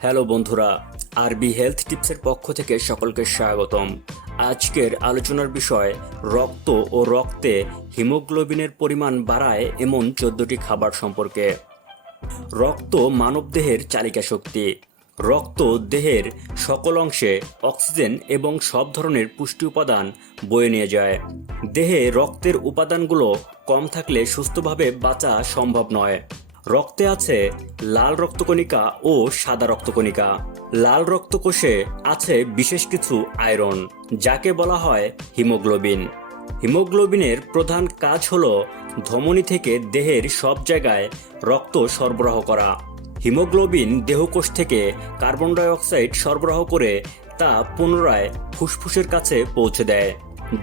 Hello বন্ধুরা, আরবি health টিপসের পক্ষ থেকে সকলকে স্বাগতম। আজকের আলোচনার বিষয়, রক্ত ও রক্তে হিমোগ্লোবিনের পরিমাণ বাড়ায় এমন চোদ্দটি খাবার সম্পর্কে। রক্ত মানবদেহের চালিকা শক্তি। রক্ত দেহের সকল অংশে অক্সিজেন এবং সব ধরনের পুষ্টি উপাদান বয়ে নিয়ে যায়। দেহে রক্তের উপাদানগুলো কম থাকলে সুস্থভাবে বাঁচা সম্ভব নয়। রক্তে আছে লাল রক্তকণিকা ও সাদা রক্তকণিকা। লাল রক্তকোষে আছে বিশেষ কিছু আয়রন, যাকে বলা হয় হিমোগ্লোবিন। হিমোগ্লোবিনের প্রধান কাজ হল ধমনী থেকে দেহের সব জায়গায় রক্ত সরবরাহ করা। হিমোগ্লোবিন দেহকোষ থেকে কার্বন ডাই অক্সাইড সরবরাহ করে তা পুনরায় ফুসফুসের কাছে পৌঁছে দেয়।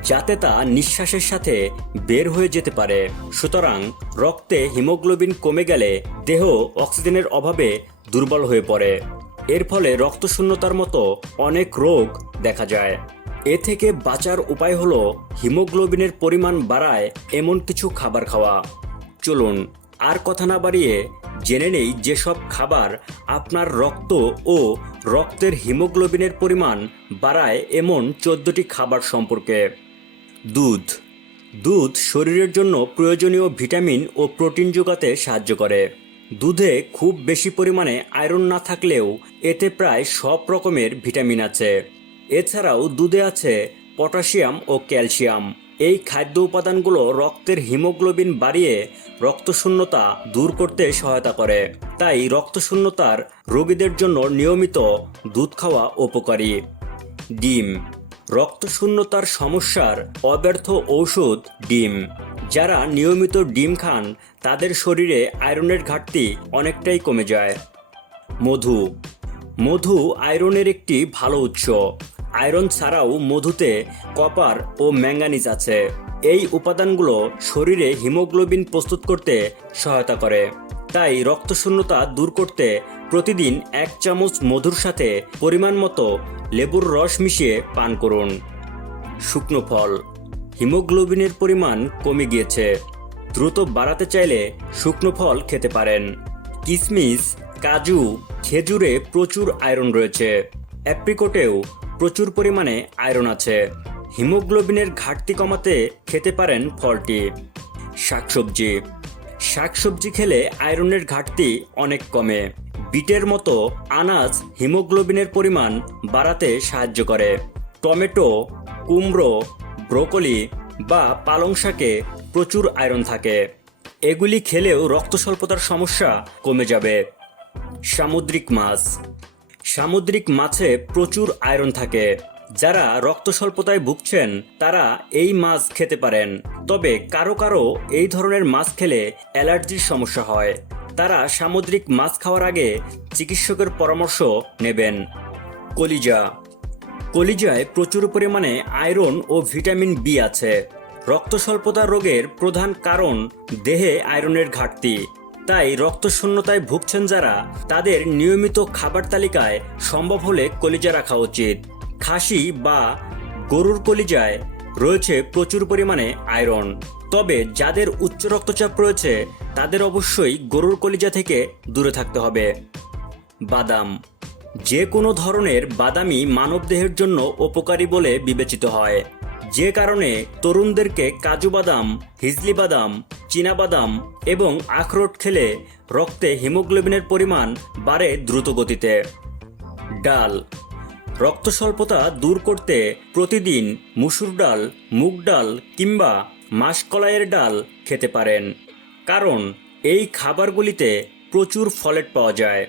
যাতে তা নিঃশ্বাসের সাথে বের হয়ে যেতে পারে। সুতরাং রক্তে হিমোগ্লোবিন কমে গেলে দেহ অক্সিজেনের অভাবে দুর্বল হয়ে পড়ে। এর ফলে রক্তশূন্যতার মতো অনেক রোগ দেখা যায়। এ থেকে বাঁচার উপায় হলো হিমোগ্লোবিনের পরিমাণ বাড়ায় এমন কিছু খাবার খাওয়া। চলুন, আর কথা না বাড়িয়ে জেনে নেই যেসব খাবার আপনার রক্ত ও রক্তের হিমোগ্লোবিনের পরিমাণ বাড়ায় এমন চোদ্দটি খাবার সম্পর্কে। দুধ। দুধ শরীরের জন্য প্রয়োজনীয় ভিটামিন ও প্রোটিন যোগাতে সাহায্য করে। দুধে খুব বেশি পরিমাণে আয়রন না থাকলেও এতে প্রায় সব রকমের ভিটামিন আছে। এছাড়াও দুধে আছে পটাশিয়াম ও ক্যালসিয়াম। এই খাদ্য উপাদানগুলো রক্তের হিমোগ্লোবিন বাড়িয়ে রক্তশূন্যতা দূর করতে সহায়তা করে। তাই রক্তশূন্যতার রোগীদের জন্য নিয়মিত দুধ খাওয়া উপকারী। ডিম। রক্তশূন্যতার সমস্যার অব্যর্থ ঔষধ ডিম। যারা নিয়মিত ডিম খান, তাদের শরীরে আয়রনের ঘাটতি অনেকটাই কমে যায়। মধু। মধু আয়রনের একটি ভালো উৎস। আয়রন ছাড়াও মধুতে কপার ও ম্যাঙ্গানিজ আছে। এই উপাদানগুলো শরীরে হিমোগ্লোবিন প্রস্তুত করতে সহায়তা করে। তাই রক্তশূন্যতা দূর করতে প্রতিদিন এক চামচ মধুর সাথে পরিমাণ মতো লেবুর রস মিশিয়ে পান করুন। শুকনো ফল। হিমোগ্লোবিনের পরিমাণ কমে গিয়েছে। দ্রুত বাড়াতে চাইলে শুকনো ফল খেতে পারেন। কিশমিশ কাজু, খেজুরে প্রচুর আয়রন রয়েছে। অ্যাপ্রিকোটেও প্রচুর পরিমাণে আয়রন আছে। হিমোগ্লোবিনের ঘাটতি কমাতে খেতে পারেন ফলটি। শাকসবজি। শাকসবজি খেলে আয়রনের ঘাটতি অনেক কমে। বিটের মতো আনাজ হিমোগ্লোবিনের পরিমাণ বাড়াতে সাহায্য করে। টমেটো, কুমড়ো, ব্রোকলি বা পালং শাকে প্রচুর আয়রন থাকে। এগুলি খেলেও রক্ত স্বল্পতার সমস্যা কমে যাবে। সামুদ্রিক মাছ। সামুদ্রিক মাছে প্রচুর আয়রন থাকে। যারা রক্ত স্বল্পতায় ভুগছেন, তারা এই মাছ খেতে পারেন। তবে কারও কারও এই ধরনের মাছ খেলে অ্যালার্জির সমস্যা হয়। তারা সামুদ্রিক মাছ খাওয়ার আগে চিকিৎসকের পরামর্শ নেবেন। কলিজা। কলিজায় প্রচুর পরিমাণে আয়রন ও ভিটামিন বি আছে। রক্ত স্বল্পতা রোগের প্রধান কারণ দেহে আয়রনের ঘাটতি। তাই রক্তশূন্যতায় ভুগছেন যারা, তাদের নিয়মিত খাবার তালিকায় সম্ভব হলে কলিজা রাখা উচিত। খাসি বা গরুর কলিজায় রয়েছে প্রচুর পরিমাণে আয়রন। তবে যাদের উচ্চ রক্তচাপ রয়েছে, তাদের অবশ্যই গরুর কলিজা থেকে দূরে থাকতে হবে। বাদাম। যে কোনো ধরনের বাদামই মানবদেহের জন্য উপকারী বলে বিবেচিত হয়। যে কারণে তরুণদেরকে কাজু বাদাম, হিজলি বাদাম বাদাম এবং আখরোট খেলে রক্তে হিমোগ্লোবিনের পরিমাণ বাড়ে দ্রুত গতিতে ডাল রক্ত স্বল্পতা দূর করতে প্রতিদিন মুসুর ডাল, মুগ ডাল কিংবা মাসকলাইয়ের ডাল খেতে পারেন। কারণ এই খাবারগুলিতে প্রচুর ফলেট পাওয়া যায়।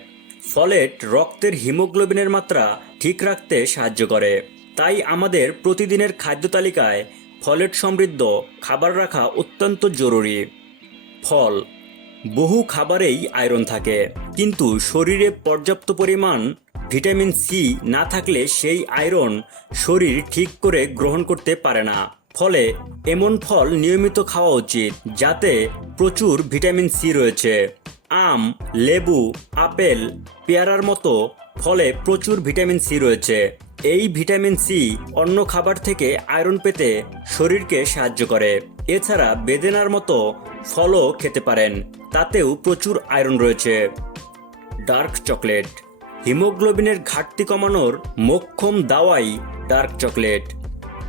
ফলেট রক্তের হিমোগ্লোবিনের মাত্রা ঠিক রাখতে সাহায্য করে। তাই আমাদের প্রতিদিনের খাদ্য তালিকায় ফলেট সমৃদ্ধ খাবার রাখা অত্যন্ত জরুরি। ফল। বহু খাবারেই আয়রন থাকে, কিন্তু শরীরে পর্যাপ্ত পরিমাণ ভিটামিন সি না থাকলে সেই আয়রন শরীর ঠিক করে গ্রহণ করতে পারে না। ফলে এমন ফল নিয়মিত খাওয়া উচিত, যাতে প্রচুর ভিটামিন সি রয়েছে। আম, লেবু, আপেল, পেয়ারার মতো ফলে প্রচুর ভিটামিন সি রয়েছে। এই ভিটামিন সি অন্য খাবার থেকে আয়রন পেতে শরীরকে সাহায্য করে। এছাড়া বেদেনার মতো ফলও খেতে পারেন। তাতেও প্রচুর আয়রন রয়েছে। Dark chocolate. হিমোগ্লোবিনের ঘাটতি কমানোর মোক্ষম দাওয়াই ডার্ক চকলেট।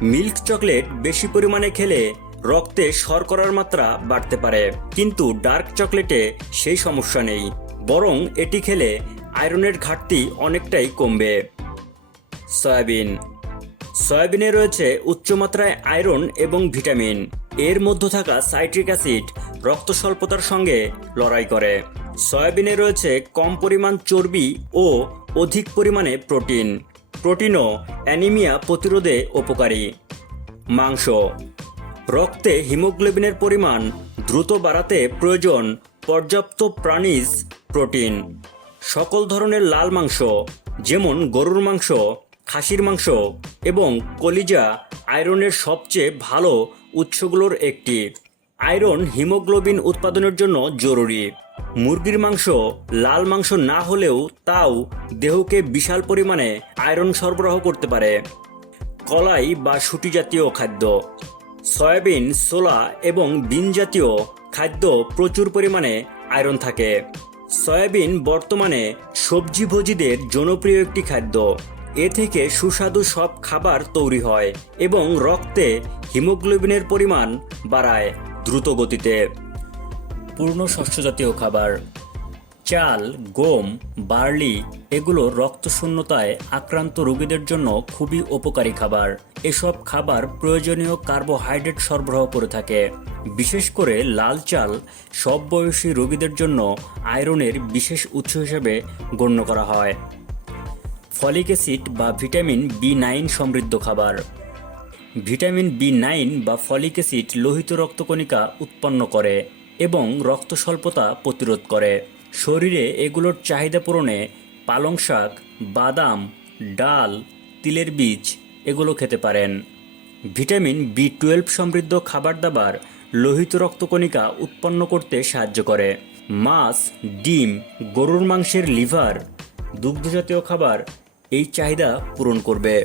মিল্ক চকলেট বেশি পরিমাণে খেলে রক্তে শর্করার মাত্রা বাড়তে পারে। কিন্তু ডার্ক চকলেটে সেই সমস্যা নেই। বরং এটি খেলে আয়রনের ঘাটতি অনেকটাই কমবে। সয়াবিন। সয়াবিনে রয়েছে উচ্চমাত্রায় আয়রন এবং ভিটামিন। এর মধ্যে থাকা সাইট্রিক অ্যাসিড রক্ত স্বল্পতার সঙ্গে লড়াই করে। সয়াবিনে রয়েছে কম পরিমাণ চর্বি ও অধিক পরিমাণে প্রোটিন। প্রোটিনও অ্যানিমিয়া প্রতিরোধে উপকারী। মাংস। রক্তে হিমোগ্লোবিনের পরিমাণ দ্রুত বাড়াতে প্রয়োজন পর্যাপ্ত প্রাণীজ প্রোটিন। সকল ধরনের লাল মাংস, যেমন গরুর মাংস, খাসির মাংস এবং কলিজা, আয়রনের সবচেয়ে ভালো উৎসগুলোর একটি। আয়রন হিমোগ্লোবিন উৎপাদনের জন্য জরুরি। মুরগির মাংস, লাল মাংস না হলেও তাও দেহকে বিশাল পরিমাণে আয়রন সরবরাহ করতে পারে। কলাই বা শুটি জাতীয় খাদ্য। সয়াবিন, সোলা এবং বিন জাতীয় খাদ্য প্রচুর পরিমাণে আয়রন থাকে। সয়াবিন বর্তমানে সবজিভোজীদের জনপ্রিয় একটি খাদ্য। এ থেকে সুস্বাদু সব খাবার তৈরি হয় এবং রক্তে হিমোগ্লোবিনের পরিমাণ বাড়ায়। দ্রুত গতিতে পূর্ণ শস্যজাতীয় খাবার, চাল, গম, বার্লি এগুলো রক্তশূন্যতায় আক্রান্ত রোগীদের জন্য খুবই উপকারী খাবার। এসব খাবার প্রয়োজনীয় কার্বোহাইড্রেট সরবরাহ করে থাকে। বিশেষ করে লাল চাল সব বয়সী রোগীদের জন্য আয়রনের বিশেষ উৎস হিসেবে গণ্য করা হয়। ফলিক অ্যাসিড বা ভিটামিন বি নাইন সমৃদ্ধ খাবার। ভিটামিন বি নাইন বা ফলিক অ্যাসিড লোহিত রক্তকণিকা উৎপন্ন করে এবং রক্ত স্বল্পতা প্রতিরোধ করে। শরীরে এগুলোর চাহিদা পূরণে পালং শাক, বাদাম, ডাল, তিলের বীজ এগুলো খেতে পারেন। ভিটামিন বি টুয়েলভ সমৃদ্ধ খাবার দাবার লোহিত রক্তকণিকা উৎপন্ন করতে সাহায্য করে। মাছ, ডিম, গরুর মাংসের লিভার, দুগ্ধজাতীয় খাবার এই চাহিদা পূরণ করবে।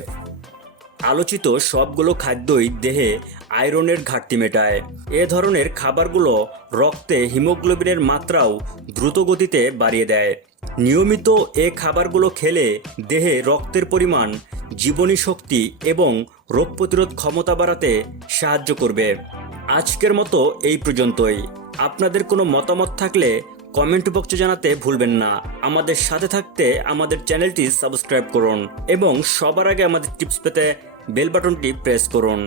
আলোচিত সবগুলো খাদ্যই দেহে আয়রনের ঘাটতি মেটায়। এ ধরনের খাবারগুলো রক্তে হিমোগ্লোবিনের মাত্রাও দ্রুত গতিতে বাড়িয়ে দেয়। নিয়মিত এ খাবারগুলো খেলে দেহে রক্তের পরিমাণ, জীবনী শক্তি এবং রোগ প্রতিরোধ ক্ষমতা বাড়াতে সাহায্য করবে। আজকের মতো এই পর্যন্তই। আপনাদের কোনো মতামত থাকলে কমেন্ট বক্সে জানাতে ভুলবেন না। আমাদের সাথে থাকতে আমাদের চ্যানেলটি সাবস্ক্রাইব করুন এবং সবার আগে আমাদের টিপস পেতে বেল বাটনটি প্রেস করুন।